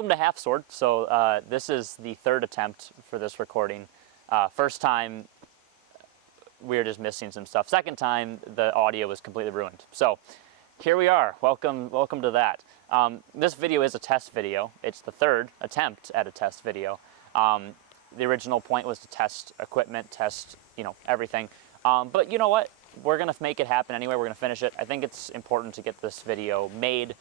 welcome to Half Sword. So this is the third attempt for this recording. First time, we were just missing some stuff. Second time, the audio was completely ruined. So here we are. Welcome to that. This video is a test video. It's the third attempt at a test video. The original point was to test equipment, test, everything. But you know what? We're gonna make it happen anyway. We're gonna finish it. I think it's important to get this video made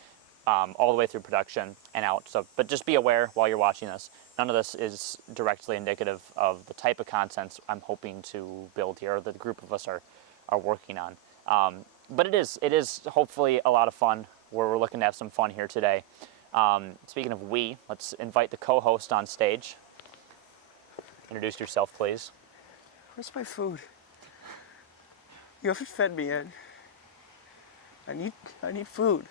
all the way through production and out. So, but just be aware while you're watching this, none of this is directly indicative of the type of content I'm hoping to build here, or that the group of us are working on. But it is hopefully a lot of fun. We're looking to have some fun here today. Speaking of we, let's invite the co-host on stage. Introduce yourself, please. Where's my food? You haven't fed me yet. I need food.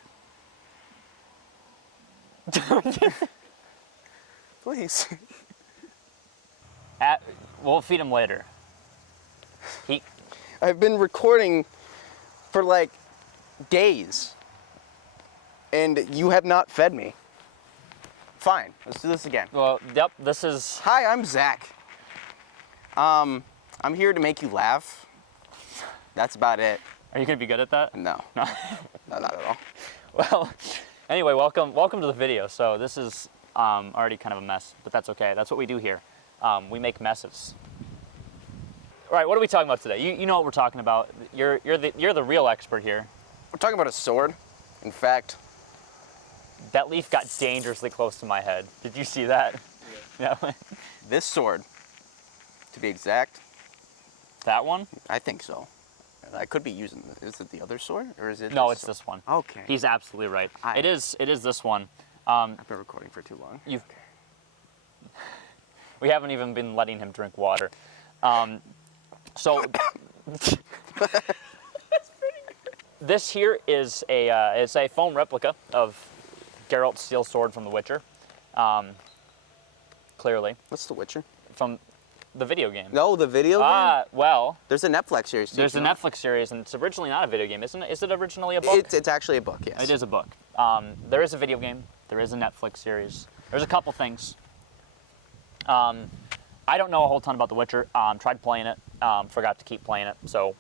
Please. We'll feed him later. I've been recording for like days, and you have not fed me. Fine, let's do this again. Well, yep, this is... Hi, I'm Zach. I'm here to make you laugh. That's about it. Are you gonna be good at that? No. No, No, not at all. Well, anyway, welcome to the video. So this is already kind of a mess, but that's okay. That's what we do here. We make messes. All right, what are we talking about today? You know what we're talking about. You're the real expert here. We're talking about a sword. In fact, that leaf got dangerously close to my head. Did you see that? Yeah. this sword, to be exact. That one? I think so. I could be using. Is it the other sword, or is it? No, it's this one. Okay. He's absolutely right. It is this one. I've been recording for too long. We haven't even been letting him drink water. So this here is it's a foam replica of Garrett's steel sword from The Witcher. Clearly. What's The Witcher? From the video game. No, the video game? Well. There's a Netflix series too. There's a Netflix series, and it's originally not a video game, isn't it? Is it originally a book? It's actually a book, yes. It is a book. There is a video game. There is a Netflix series. There's a couple things. I don't know a whole ton about The Witcher. Tried playing it, forgot to keep playing it, so.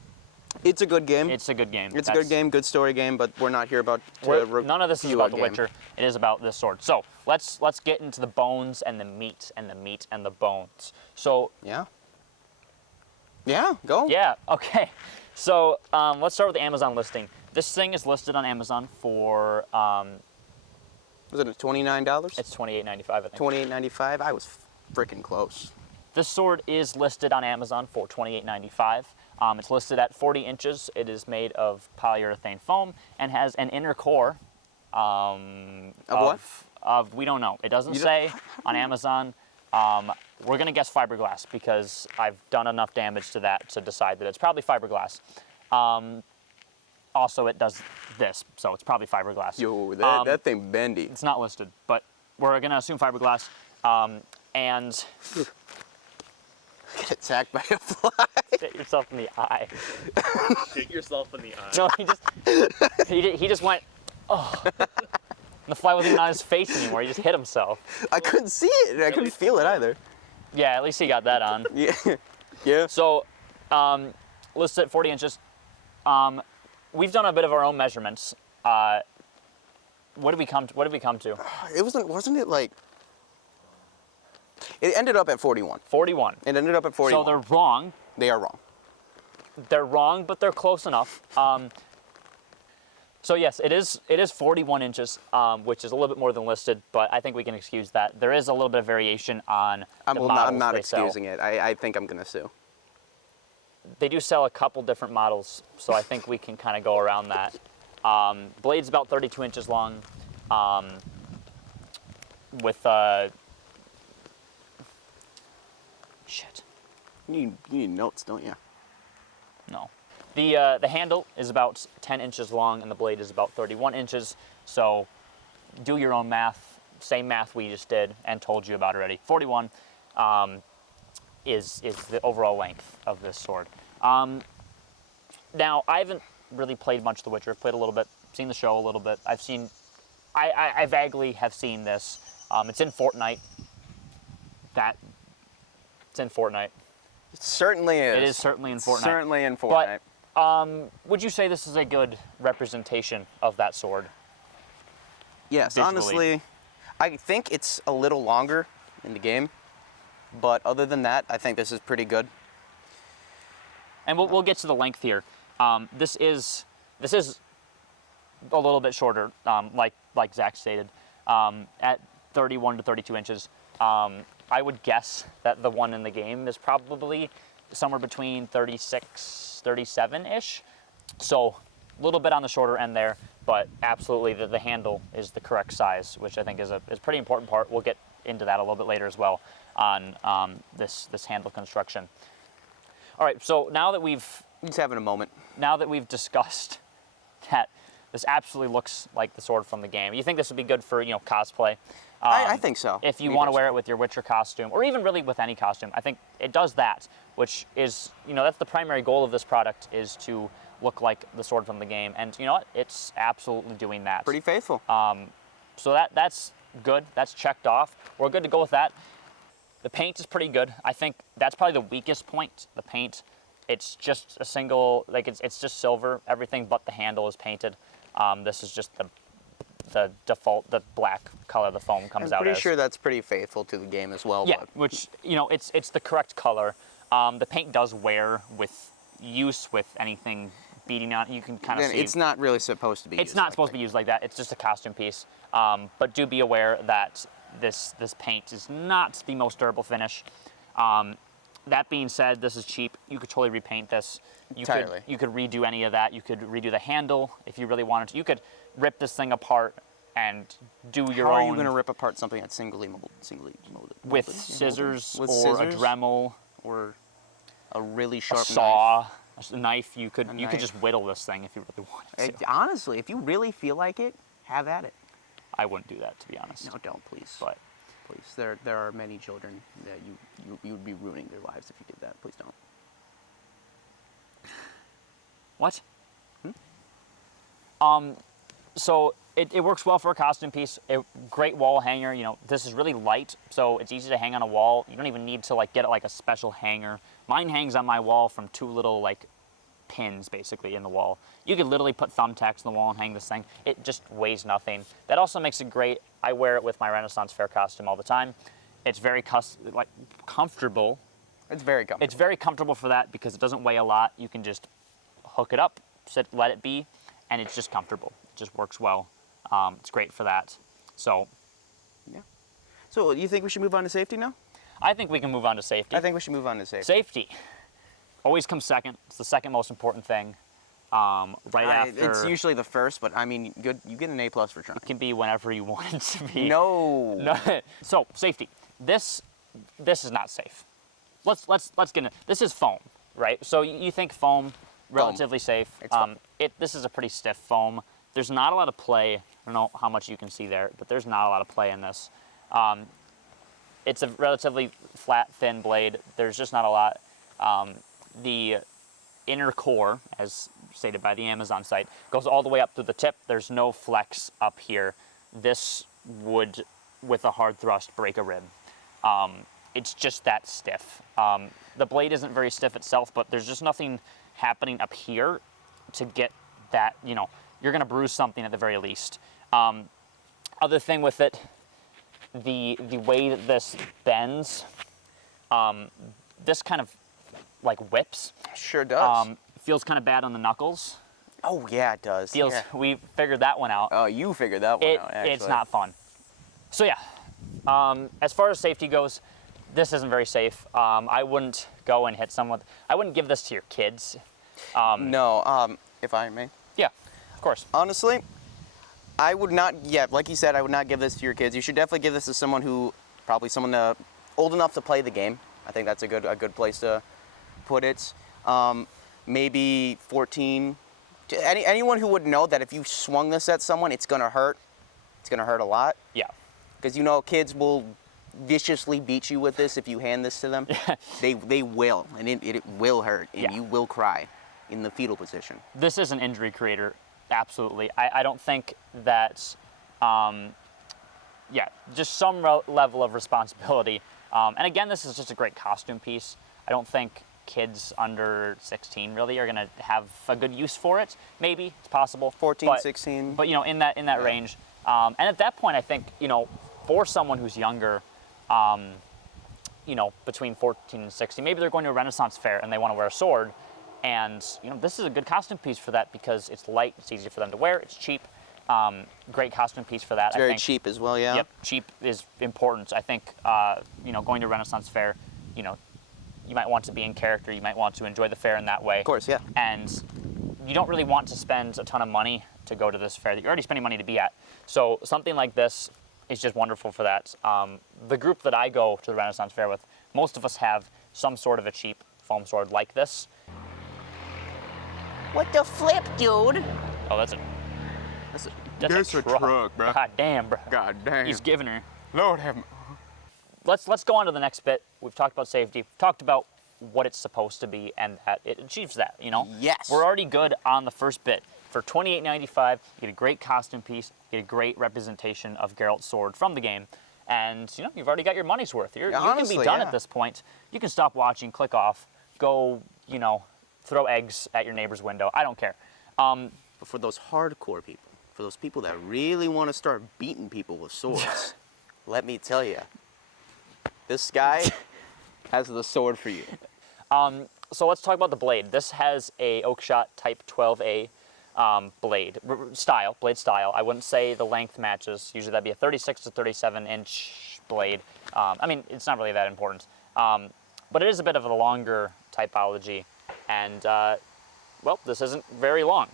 It's a good game. It's a good game. It's a good game, good story game, but we're not here about none of this is about The Witcher. It is about this sword. So let's get into the bones and the meat and the meat and the bones. So yeah, go. Yeah. Okay. So let's start with the Amazon listing. This thing is listed on Amazon for was it $29? It's $28.95. I think. $28.95. I was freaking close. This sword is listed on Amazon for $28.95. It's listed at 40 inches. It is made of polyurethane foam and has an inner core. What? We don't know. It doesn't say on Amazon. We're gonna guess fiberglass because I've done enough damage to that to decide that it's probably fiberglass. Also, it does this, so it's probably fiberglass. Yo, that thing bendy. It's not listed, but we're gonna assume fiberglass. And get attacked by a fly. Hit yourself in the eye. Hit yourself in the eye. No, he just went, oh. The fly wasn't even on his face anymore. He just hit himself. I couldn't see it. I couldn't feel it either. Yeah, at least he got that on. Yeah. Yeah. So, listed at 40 inches. We've done a bit of our own measurements. What did we come to? It wasn't it like? It ended up at 41. 41. It ended up at 41. So they're wrong. They are wrong. They're wrong, but they're close enough. So yes, it is 41 inches, which is a little bit more than listed, but I think we can excuse that. There is a little bit of variation on the models I'm not they excusing sell. it. I think I'm gonna sue. They do sell a couple different models, so I think we can kind of go around that. Blade's about 32 inches long, with shit. You need notes, don't you? No. The handle is about 10 inches long, and the blade is about 31 inches. So do your own math. Same math we just did and told you about already. 41 is the overall length of this sword. Now, I haven't really played much The Witcher. I've played a little bit, seen the show a little bit. I vaguely have seen this. It's in Fortnite. It's in Fortnite. It certainly is. It is certainly in Fortnite. Certainly in Fortnite. But would you say this is a good representation of that sword? Yes, visually? honestly, I think it's a little longer in the game, but other than that, I think this is pretty good. And we'll get to the length here. This is a little bit shorter, like Zach stated, at 31 to 32 inches. I would guess that the one in the game is probably somewhere between 36, 37-ish. So a little bit on the shorter end there, but absolutely the handle is the correct size, which I think is a pretty important part. We'll get into that a little bit later as well on this handle construction. All right, so now that we've He's having a moment. discussed that this absolutely looks like the sword from the game, you think this would be good for cosplay? I think so. If you want to wear it with your Witcher costume, or even really with any costume, I think it does that, which is that's the primary goal of this product, is to look like the sword from the game, and you know what? It's absolutely doing that. Pretty faithful. So that's good. That's checked off. We're good to go with that. The paint is pretty good. I think that's probably the weakest point. The paint, it's just a single, it's just silver. Everything but the handle is painted. This is just the default, the black color the foam comes out as. I'm pretty sure that's pretty faithful to the game as well. Yeah, but which it's the correct color. The paint does wear with use, with anything beating on it. You can kind of see. It's not really supposed to be. It's not supposed to be used like that. It's just a costume piece. But do be aware that this paint is not the most durable finish. That being said, this is cheap. You could totally repaint this. You could redo any of that. You could redo the handle if you really wanted to. You could rip this thing apart and do your own. How are you going to rip apart something that's singly molded? With scissors With or scissors? a Dremel Or a really sharp saw, a knife. You could knife. just whittle this thing if you really wanted to. Honestly, if you really feel like it, have at it. I wouldn't do that, to be honest. No, don't, please. But please, there are many children that you would be ruining their lives if you did that. Please don't. what? So it works well for a costume piece. Great wall hanger. This is really light, so it's easy to hang on a wall. You don't even need to get it like a special hanger. Mine hangs on my wall from two little pins basically in the wall. You could literally put thumbtacks in the wall and hang this thing. It just weighs nothing. That also makes it great. I wear it with my Renaissance Fair costume all the time. It's very comfortable. It's very comfortable. It's very comfortable for that because it doesn't weigh a lot. You can just hook it up, let it be, and it's just comfortable. It just works well. It's great for that. So, yeah. So, you think we should move on to safety now? I think we can move on to safety. I think we should move on to safety. Safety always comes second. It's the second most important thing. After. It's usually the first, but I mean, good. You get an A+ for trying. It can be whenever you want it to be. No. So safety. This is not safe. Let's get into. This is foam, right? So you think foam, relatively safe. It's foam. This is a pretty stiff foam. There's not a lot of play. I don't know how much you can see there, but there's not a lot of play in this. It's a relatively flat, thin blade. There's just not a lot. The inner core, as stated by the Amazon site, goes all the way up to the tip. There's no flex up here. This would, with a hard thrust, break a rib. It's just that stiff. The blade isn't very stiff itself, but there's just nothing happening up here to get that, you're gonna bruise something at the very least. Other thing with it, the way that this bends, this kind of whips. Sure does. Feels kind of bad on the knuckles. Oh yeah, it does. Yeah. We figured that one out. Oh, you figured that one out. Actually. It's not fun. So yeah, as far as safety goes, this isn't very safe. I wouldn't go and hit someone. I wouldn't give this to your kids. No, if I may. Yeah, of course. Honestly, I would not. Yeah, like you said, I would not give this to your kids. You should definitely give this to someone someone old enough to play the game. I think that's a good place to put it. Maybe 14. Anyone who would know that if you swung this at someone, it's gonna hurt. It's gonna hurt a lot. Yeah. Because kids will viciously beat you with this if you hand this to them. They will, and it will hurt, and you will cry in the fetal position. This is an injury creator, absolutely. I don't think that yeah, just some level of responsibility. And again, this is just a great costume piece. I don't think kids under 16 really are going to have a good use for it. Maybe it's possible. 14, but, 16. But in that range. And at that point, I think for someone who's younger, between 14 and 16, maybe they're going to a Renaissance fair and they want to wear a sword. And this is a good costume piece for that because it's light, it's easy for them to wear, it's cheap. Great costume piece for that. It's very cheap as well, yeah. Yep, cheap is important. I think going to a Renaissance fair, you might want to be in character, you might want to enjoy the fair in that way. Of course, yeah. And you don't really want to spend a ton of money to go to this fair that you're already spending money to be at. So something like this is just wonderful for that. The group that I go to the Renaissance fair with, most of us have some sort of a cheap foam sword like this. What the flip, dude? Oh, that's a truck, bro. God damn, bro. God damn. He's giving her. Lord have Let's go on to the next bit. We've talked about safety, talked about what it's supposed to be, and that it achieves that, Yes. We're already good on the first bit. For $28.95, you get a great costume piece, you get a great representation of Garrett's sword from the game, and you've already got your money's worth. You can be done at this point. You can stop watching, click off, go, throw eggs at your neighbor's window. I don't care. But for those hardcore people, for those people that really want to start beating people with swords, let me tell you, this guy has the sword for you. So let's talk about the blade. This has a Oakshot Type 12A blade style. I wouldn't say the length matches. Usually that'd be a 36 to 37 inch blade. I mean, it's not really that important. But it is a bit of a longer typology. And, well, this isn't very long,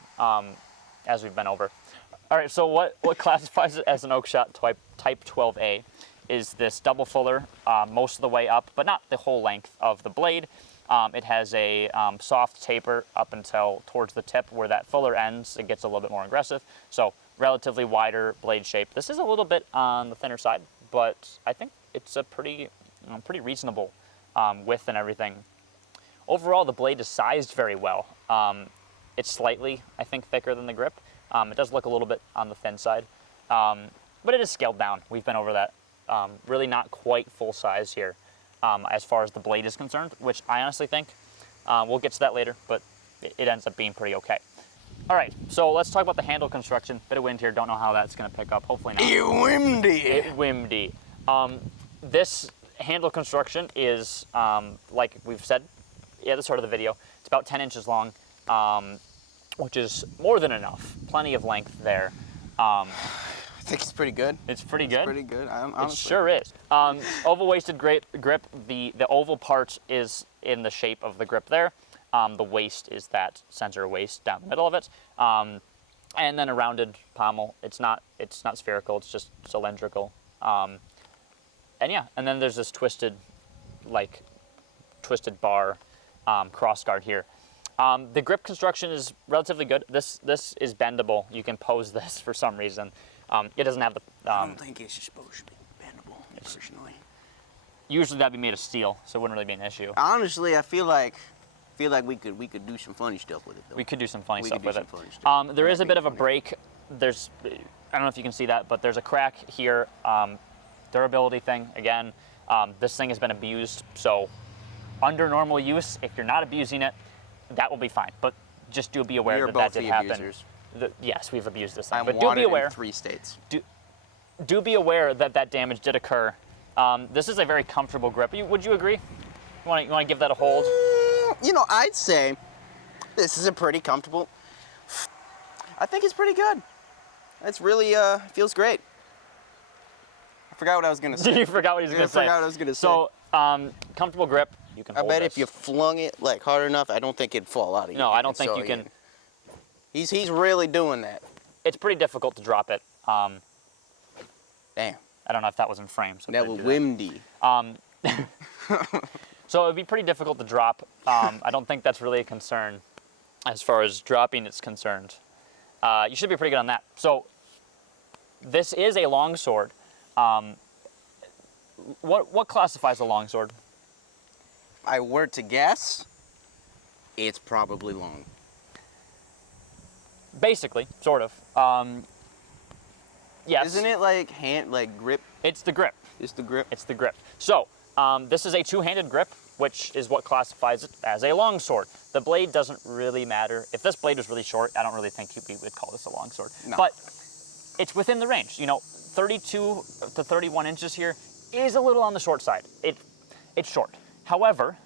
as we've been over. All right, so what classifies it as an Oakshot Type 12A is this double fuller most of the way up, but not the whole length of the blade. It has a soft taper up until towards the tip where that fuller ends. It gets a little bit more aggressive. So relatively wider blade shape. This is a little bit on the thinner side, but I think it's a pretty reasonable width and everything. Overall, the blade is sized very well. It's slightly, I think, thicker than the grip. It does look a little bit on the thin side, but it is scaled down. We've been over that. Really not quite full size here as far as the blade is concerned, which I honestly think, we'll get to that later, but it ends up being pretty okay. All right, so let's talk about the handle construction. Bit of wind here, don't know how that's gonna pick up, hopefully not. Windy. This handle construction is, like we've said at the start of the video, it's about 10 inches long, which is more than enough. Plenty of length there. I think it's pretty good. It's pretty good? It's pretty good, honestly. It sure is. Oval-waisted grip. The oval part is in the shape of the grip there. The waist is that center waist down the middle of it. And then a rounded pommel. It's not spherical, it's just cylindrical. And then there's this twisted bar cross guard here. The grip construction is relatively good. This is bendable. You can pose this for some reason. It doesn't have the. I don't think it's supposed to be bendable, personally. Usually that'd be made of steel, so it wouldn't really be an issue. Honestly, I feel like we could do some funny stuff with it, though. We could do some funny stuff with it. Stuff. There is a bit of a break. I don't know if you can see that, but there's a crack here. Durability thing again. This thing has been abused, so under normal use, if you're not abusing it, that will be fine. But just do be aware that did happen. Yes, we've abused this thing, but do be aware. In 3 states. Do be aware that damage did occur. This is a very comfortable grip. Would you agree? You want to give that a hold? I'd say this is a pretty comfortable. I think it's pretty good. It's really feels great. I forgot what I was gonna say. You forgot what he was gonna say. I forgot what I was gonna say. So comfortable grip. You can. Hold I bet this. if you flung it hard enough, I don't think it'd fall out of you. No, I don't think you can. He's really doing that. It's pretty difficult to drop it. Damn. I don't know if that was in frame. So that was windy. So it'd be pretty difficult to drop. I don't think that's really a concern as far as dropping is concerned. You should be pretty good on that. So this is a longsword. What classifies a longsword? If I were to guess, it's probably long. Basically, sort of. Yes. Isn't it like grip? It's the grip. It's the grip. It's the grip. So, this is a two-handed grip, which is what classifies it as a longsword. The blade doesn't really matter. If this blade was really short, I don't really think we would call this a longsword. No. But it's within the range. You know, 32 to 31 inches here is a little on the short side. It's short. However,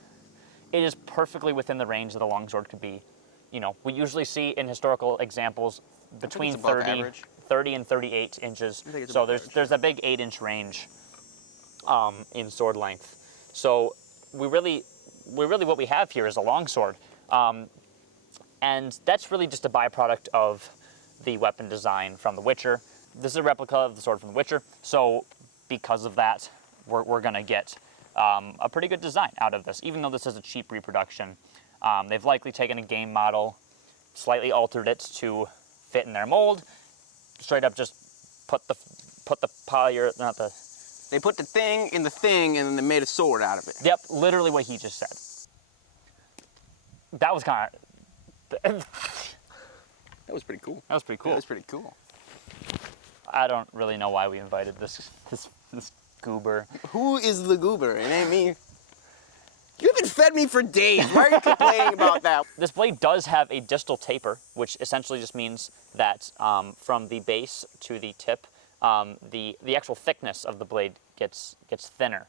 it is perfectly within the range that a longsword could be. You know, we usually see in historical examples between it's above 30 average. 30 and 38 inches. I think it's So above average. there's a big 8-inch range in sword length. So we really what we have here is a longsword. And that's really just a byproduct of the weapon design from The Witcher. This is a replica of the sword from The Witcher. So because of that, we're gonna get a pretty good design out of this, even though this is a cheap reproduction. They've likely taken a game model, slightly altered it to fit in their mold, straight up just put the They put the thing in the thing and then they made a sword out of it. Yep, literally what he just said. That was kind of, That was pretty cool. that was pretty cool. That was pretty cool. I don't really know why we invited this goober. Who is the goober? It ain't me. You haven't fed me for days. Why are you complaining about that? This blade does have a distal taper, which essentially just means that from the base to the tip, the actual thickness of the blade gets thinner,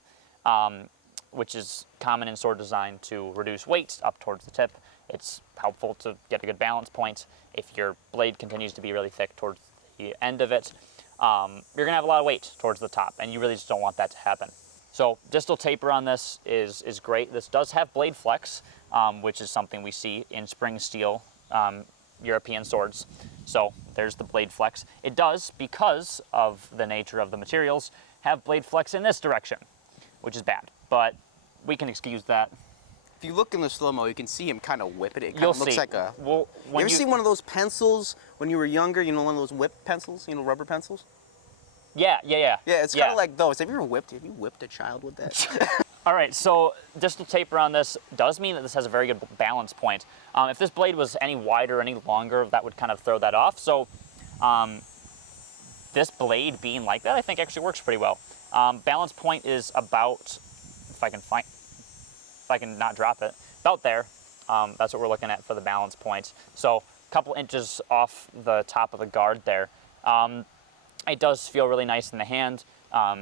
which is common in sword design to reduce weight up towards the tip. It's helpful to get a good balance point. If your blade continues to be really thick towards the end of it, you're gonna have a lot of weight towards the top, and you really just don't want that to happen. So distal taper on this is great. This does have blade flex, which is something we see in spring steel European swords. So there's the blade flex. It does, because of the nature of the materials, have blade flex in this direction, which is bad, but we can excuse that. If you look in the slow-mo, you can see him kind of whip it. It kind You'll of looks see. like a... Well, You when ever see one of those pencils when you were younger? You know, one of those whip pencils? You know, rubber pencils? Yeah. Yeah, it's kind of like those. Have you whipped a child with that? All right, so distal taper on this does mean that this has a very good balance point. If this blade was any wider, any longer, that would kind of throw that off. So this blade being like that, I think actually works pretty well. Balance point is about, if I can not drop it, about there. That's what we're looking at for the balance point. So a couple inches off the top of the guard there. It does feel really nice in the hand.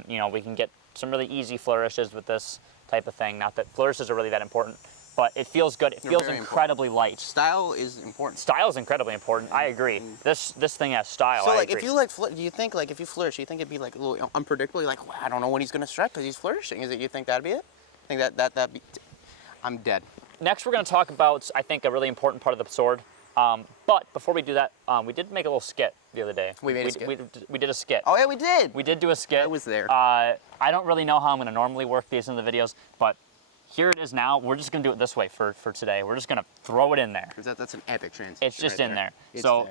You know, we can get some really easy flourishes with this type of thing. Not that flourishes are really that important, but it feels good. It feels incredibly light. Style is important. Style is incredibly important. I agree. This thing has style. So, I like, agree. if you like, do you think like if you flourish, do you think it'd be like a little unpredictable? You're like, well, I don't know when he's gonna strike because he's flourishing. Is it? You think that'd be it? Think that'd be? I'm dead. Next, we're going to talk about, I think, a really important part of the sword. But before we do that, we did make a little skit the other day. We made a skit? We did a skit. Oh yeah, we did. We did do a skit. I was there. I don't really know how I'm going to normally work these in the videos, but here it is now. We're just going to do it this way for today. We're just going to throw it in there. That's an epic transition. It's just right in there. It's So,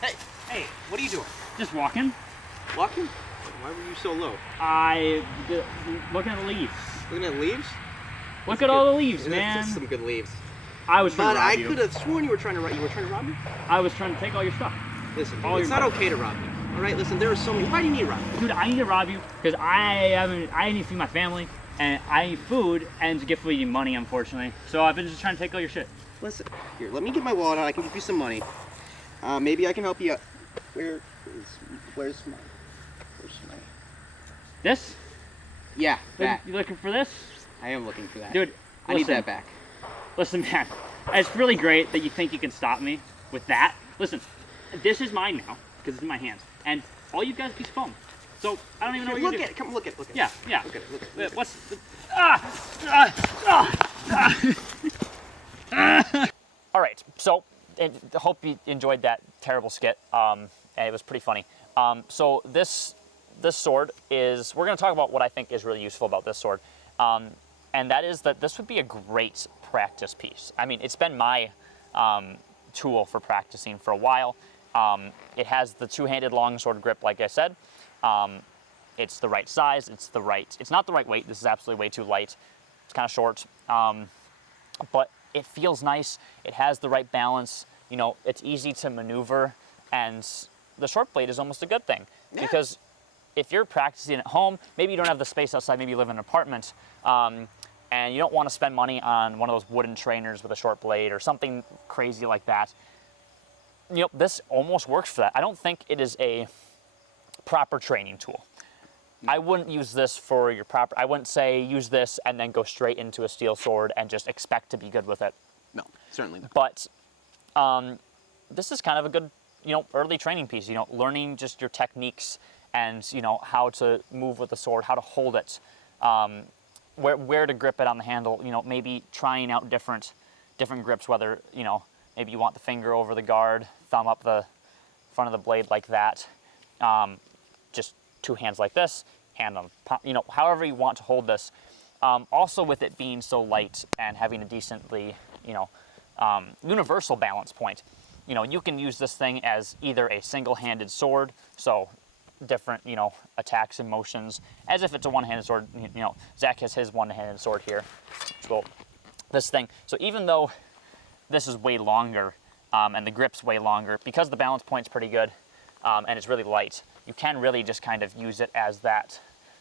there. Hey, what are you doing? just walking. Walking? Why were you so low? Looking at the leaves. Looking at leaves? Look at all the leaves, That's man. some good leaves. I was trying But to rob I you. could have sworn you were trying to rob me. I was trying to take all your stuff. Listen, All it's your not stuff. okay to rob you. All right, listen, there are so many. Why do you need to rob me? Dude, I need to rob you because I need to feed my family and I need food and to get feeding money, unfortunately. So I've been just trying to take all your shit. Listen, here, let me get my wallet out. I can give you some money. Maybe I can help you out. Where's my? This? Yeah, that. You looking for this? I am looking for that. Dude, I need listen. that back. Listen, man, it's really great that you think you can stop me with that. Listen, this is mine now because it's in my hands, and all you've got is a piece of foam. So I don't even know what you're Look doing. at it. Come look at it. Yeah. Look at it. Look at Wait, it. what's the... All right, so I hope you enjoyed that terrible skit. And it was pretty funny. So this sword is, we're going to talk about what I think is really useful about this sword. And that is that this would be a great practice piece. I mean, it's been my tool for practicing for a while. It has the two-handed longsword grip, like I said. It's the right size, it's not the right weight. This is absolutely way too light. It's kind of short, but it feels nice. It has the right balance. you know, it's easy to maneuver, and the short blade is almost a good thing. Yeah. Because if you're practicing at home, maybe you don't have the space outside, maybe you live in an apartment, and you don't want to spend money on one of those wooden trainers with a short blade or something crazy like that. You know, this almost works for that. I don't think it is a proper training tool. I wouldn't use this for your proper, I wouldn't say use this and then go straight into a steel sword and just expect to be good with it. No, certainly not. But this is kind of a good, you know, early training piece, you know, learning just your techniques and, you know, how to move with the sword, how to hold it, where to grip it on the handle, you know, maybe trying out different grips, whether, you know, maybe you want the finger over the guard, thumb up the front of the blade like that, just two hands like this, hand them, you know, however you want to hold this. Also with it being so light and having a decently, you know, universal balance point, you know, you can use this thing as either a single-handed sword, so different, you know, attacks and motions, as if it's a one-handed sword. You know, Zach has his one-handed sword here. So this thing, so even though this is way longer and the grip's way longer, because the balance point's pretty good and it's really light, you can really just kind of use it as that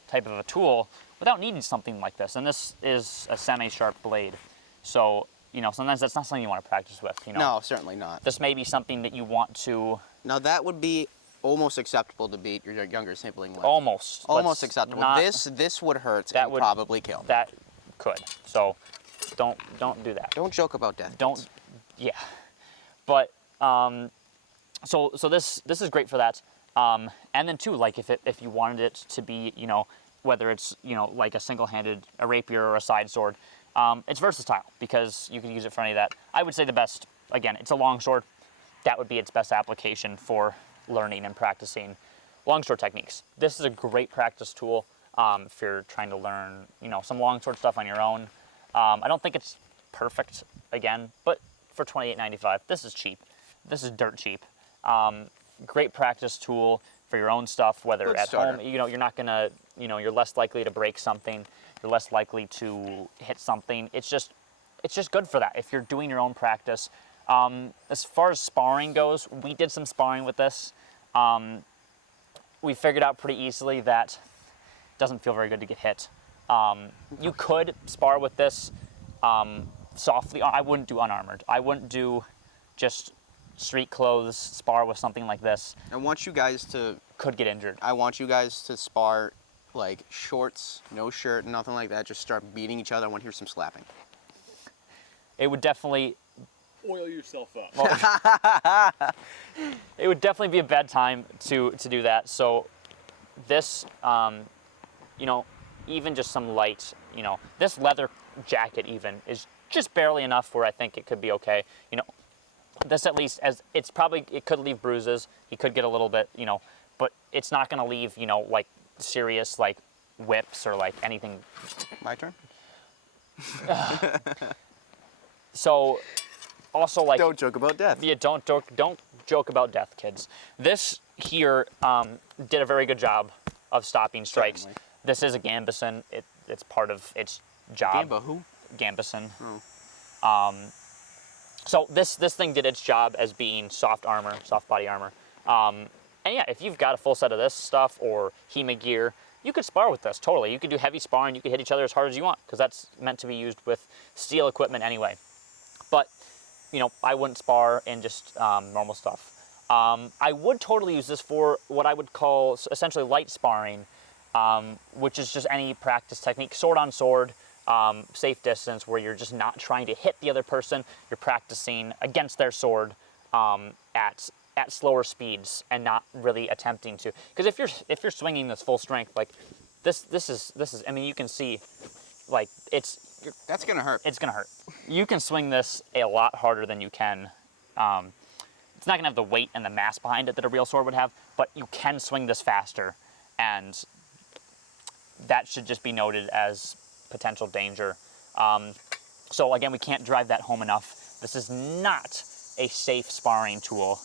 type of a tool without needing something like this. And this is a semi-sharp blade, so, you know, sometimes that's not something you want to practice with, you know. No, certainly not. This may be something that you want to... Now that would be almost acceptable to beat your younger sibling with. Almost. Almost Let's acceptable. not- This would hurt That and would- probably kill. That could. So don't do that. Don't joke about death. Don't. Yeah. But so this is great for that. And then too, like if you wanted it to be, you know, whether it's, you know, like a single-handed, a rapier or a side sword, it's versatile because you can use it for any of that. I would say the best, again, it's a longsword. That would be its best application for learning and practicing longsword techniques. This is a great practice tool if you're trying to learn, you know, some longsword stuff on your own. I don't think it's perfect, again, but for $28.95, this is cheap. This is dirt cheap. Great practice tool for your own stuff, whether Good at starter. home, you know, you're not gonna, you know, you're less likely to break something, you're less likely to hit something. It's just good for that if you're doing your own practice. As far as sparring goes, we did some sparring with this. We figured out pretty easily that it doesn't feel very good to get hit. You could spar with this softly. I wouldn't do unarmored. I wouldn't do just street clothes spar with something like this. I want you guys to Could get injured. I want you guys to spar like shorts, no shirt, nothing like that. Just start beating each other. I want to hear some slapping. It would definitely Oil yourself up. it would definitely be a bad time to do that. So this, you know, even just some light, you know, this leather jacket even is just barely enough where I think it could be okay. You know, this at least, as it could leave bruises. He could get a little bit, you know, but it's not going to leave, you know, like serious like whips or like anything. My turn. So also like Don't joke about death. Yeah, don't joke about death, kids. This here did a very good job of stopping strikes. Certainly. This is a Gambison. It's part of its job. Gamba who? Gambison. Oh. So this thing did its job as being soft armor, soft body armor. And yeah, if you've got a full set of this stuff or HEMA gear, you could spar with this, totally. You could do heavy sparring, you could hit each other as hard as you want, because that's meant to be used with steel equipment anyway. But, you know, I wouldn't spar in just normal stuff. I would totally use this for what I would call essentially light sparring, which is just any practice technique, sword on sword, safe distance, where you're just not trying to hit the other person. You're practicing against their sword at slower speeds and not really attempting to. Because if you're swinging this full strength, like this is. I mean, you can see, like That's gonna hurt. it's gonna hurt. You can swing this a lot harder than you can. It's not gonna have the weight and the mass behind it that a real sword would have, but you can swing this faster, and that should just be noted as potential danger. So again, we can't drive that home enough. This is not a safe sparring tool,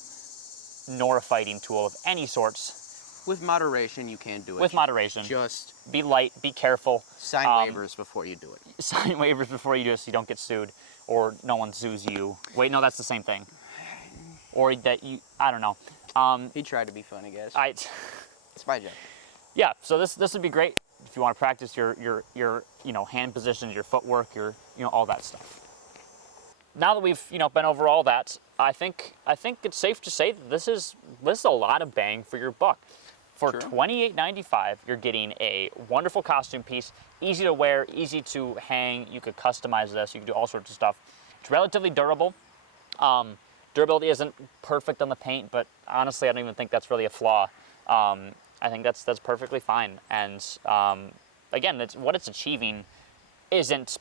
nor a fighting tool of any sorts. With moderation, you can do it. With moderation. Just Be light, be careful. sign waivers before you do it. Sign waivers before you do it so you don't get sued, or no one sues you. Wait, no, that's the same thing. or that you, I don't know. He tried to be funny, guys. It's my job. Yeah, so this would be great if you want to practice your hand positions, your footwork, your all that stuff. Now that we've been over all that, I think it's safe to say that this is a lot of bang for your buck. For $28.95, you're getting a wonderful costume piece, easy to wear, easy to hang. You could customize this. You could do all sorts of stuff. It's relatively durable. Durability isn't perfect on the paint, but honestly, I don't even think that's really a flaw. I think that's perfectly fine. And again, what it's achieving isn't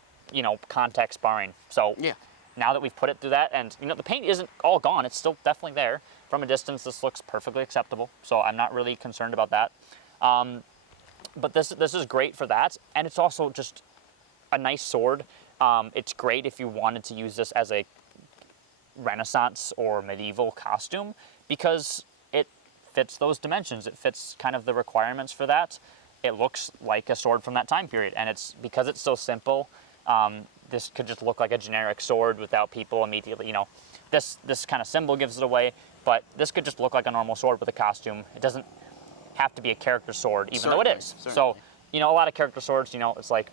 contact sparring. So Yeah. now that we've put it through that, and the paint isn't all gone, it's still definitely there. From a distance, this looks perfectly acceptable. So I'm not really concerned about that. But this is great for that, and it's also just a nice sword. It's great if you wanted to use this as a Renaissance or medieval costume, because it fits those dimensions. It fits kind of the requirements for that. It looks like a sword from that time period, and it's because it's so simple. This could just look like a generic sword without people immediately, this kind of symbol gives it away, but this could just look like a normal sword with a costume. It doesn't have to be a character sword, even though it is. Certainly. So, a lot of character swords, it's like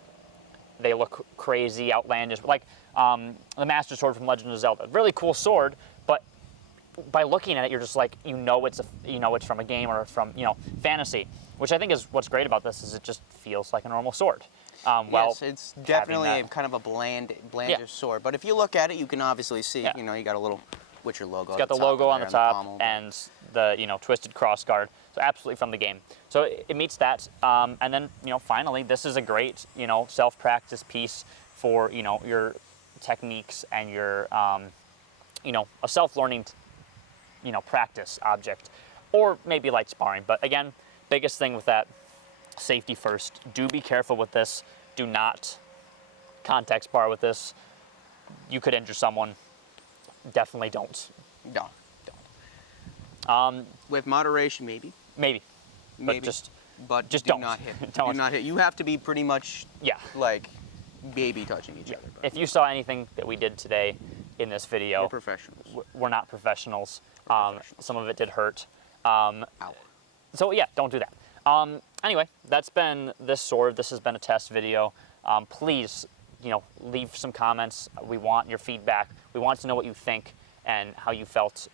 they look crazy, outlandish, like the Master Sword from Legend of Zelda. Really cool sword, but by looking at it, you're just like, it's from a game or from, fantasy, which I think is what's great about this is it just feels like a normal sword. Yes, it's definitely kind of a blandish sword. But if you look at it, you can obviously see, you got a little Witcher logo. It's got the logo on the top and the twisted cross guard. So absolutely from the game. So it meets that. And then finally, this is a great self-practice piece for your techniques and your a self-learning practice object, or maybe light sparring. But again, biggest thing with that, safety first. Do be careful with this. Do not contact spar with this. You could injure someone. Definitely don't. Don't. With moderation, maybe. Maybe. But just don't. Not hit. Don't. Do not hit. You have to be pretty much like baby touching each other. If you saw anything that we did today in this video, we're professionals. We're not professionals. Some of it did hurt. Ow. So yeah, don't do that. Anyway, that's been this sword. This has been a test video. Please, leave some comments. We want your feedback. We want to know what you think and how you felt.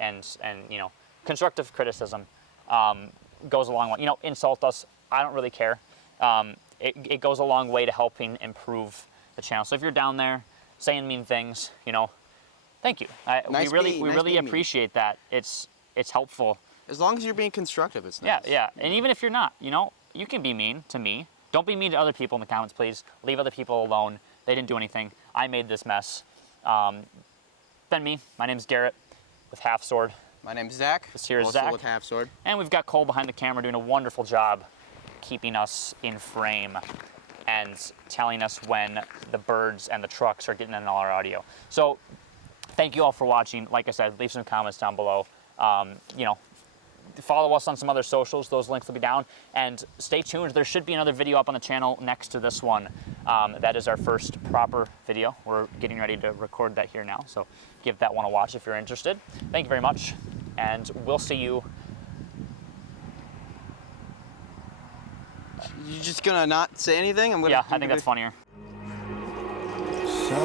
And constructive criticism goes a long way. Insult us. I don't really care. It goes a long way to helping improve the channel. So if you're down there saying mean things, thank you. We really appreciate that. It's helpful. As long as you're being constructive, it's nice. Yeah. And even if you're not, you can be mean to me. Don't be mean to other people in the comments, please. Leave other people alone. They didn't do anything. I made this mess. Been me. My name's Garrett with Half Sword. My name's Zach. This here is also Zach. with Half Sword. And we've got Cole behind the camera doing a wonderful job keeping us in frame and telling us when the birds and the trucks are getting in all our audio. So thank you all for watching. Like I said, leave some comments down below. Follow us on some other socials. Those links will be down. And stay tuned. There should be another video up on the channel next to this one. That is our first proper video. We're getting ready to record that here now. So give that one a watch if you're interested. Thank you very much. And we'll see you. You just gonna not say anything? Yeah, I think that's funnier. So